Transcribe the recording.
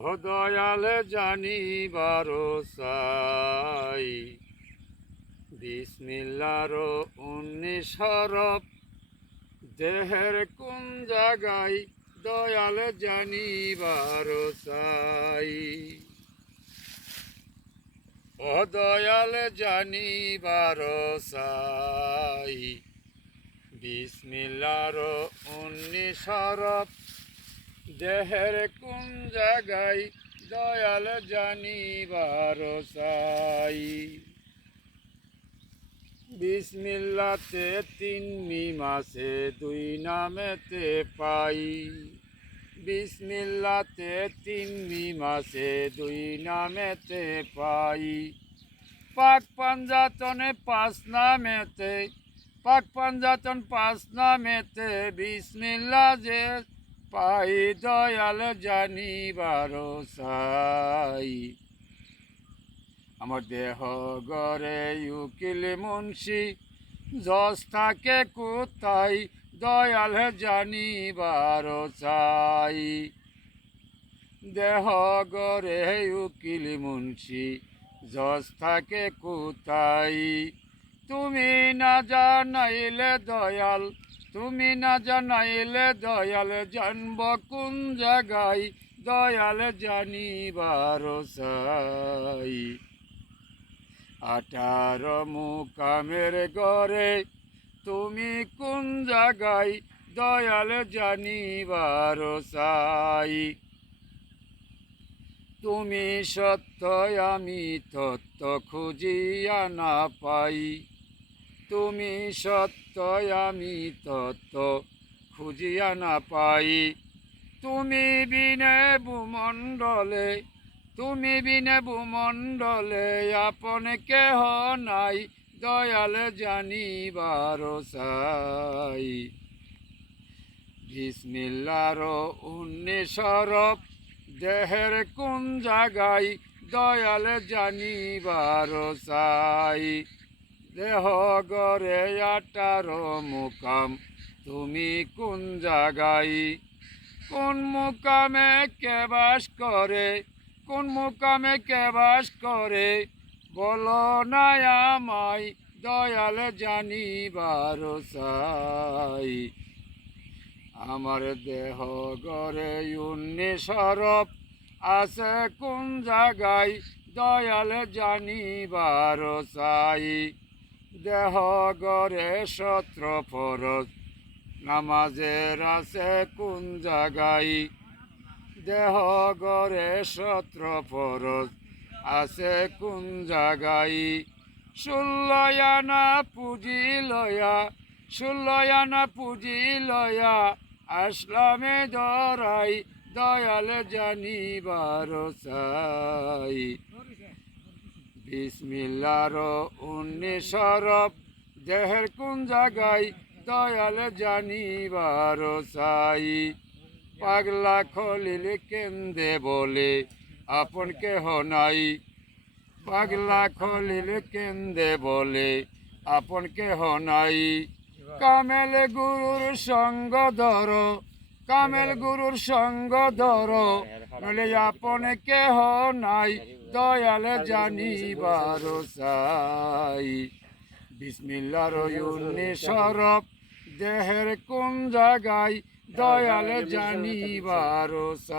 ও দয়ালে জানিবার চাই বিসমিল্লাহর 19 হরফ দেহের কোন জায়গায় দয়ালে জানিবার চাই ও দয়ালে জানিবার চাই বিসমিল্লাহর 19 হরফ দেহের কোন জায়গায় দয়াল জানিবার চাই বিসমিল্লাতে 3 মিম আছে 2 নামেতে পাই বিসমিল্লাতে 3 মিম আছে 2 নামেতে পাই পাক পাঞ্জাতনে 5 নামেতে পাক পাঞ্জাতন 5 নামেতে বিসমিল্লাহ যে পাই দয়াল জানিবার চাই আমার দেহ গড়ে উকিল মুন্সি যশ থাকে কোথায় দয়াল জানিবার চাই দেহ গড়ে উকিল মুন্সি যশ থাকে কোথায় তুমি না জানাইলে দয়াল তুমি না জানাইলে দয়াল জানব কোন জায়গায় দয়াল জানিবার চাই 18 মুকামের ঘরে তুমি কোন জায়গায় দয়াল জানিবার চাই তুমি সত্য আমি তত্ত্ব খুঁজিয়া না পাই তুমি সত্য আমি তত্ত্ব খুঁজিয়া না পাই তুমি বিনে ভূমণ্ডলে তুমি বিনে ভূমণ্ডলে আপন কেহ নাই দয়াল জানিবার চাই বিসমিল্লাহর 19 হরফ দেহের কোন জায়গায় দয়াল জানিবার চাই দেহ গড়ে 18 মুকাম তুমি কোন জায়গায় কোন মুকামে কে বাস করে কোন মুকামে কে বাস করে বলো না আমায় দয়াল জানিবার চাই আমার দেহ গড়ে 19 হরফ আছে কোন জায়গায় দয়াল জানিবার চাই দেহ গড়ে 17 ফরজ নামাজের আছে কোন জায়গায় দেহ গড়ে 17 ফরজ আছে কোন জায়গায় 16 আনা পুঁজি লয়া 16 আনা পুঁজি লয়া আসলামে দরাই দয়াল জানিবার চাই বিসমিল্লাহর 19 হরফ দেহের কোন জায়গায় দয়াল জানিবার চাই পাগলা খলিল কেন্দে বলে আপন কেহ নাই পাগলা খলিল কেন্দে বলে আপন কেহ নাই কামেল গুরুর সঙ্গ ধর কামেল গুরুর সঙ্গ ধর নইলে আপন কেহ নাই দয়াল জানিবার চাই বিসমিল্লাহর 19 হরফ দেহের কোন জায়গায় দয়াল জানিবার চাই।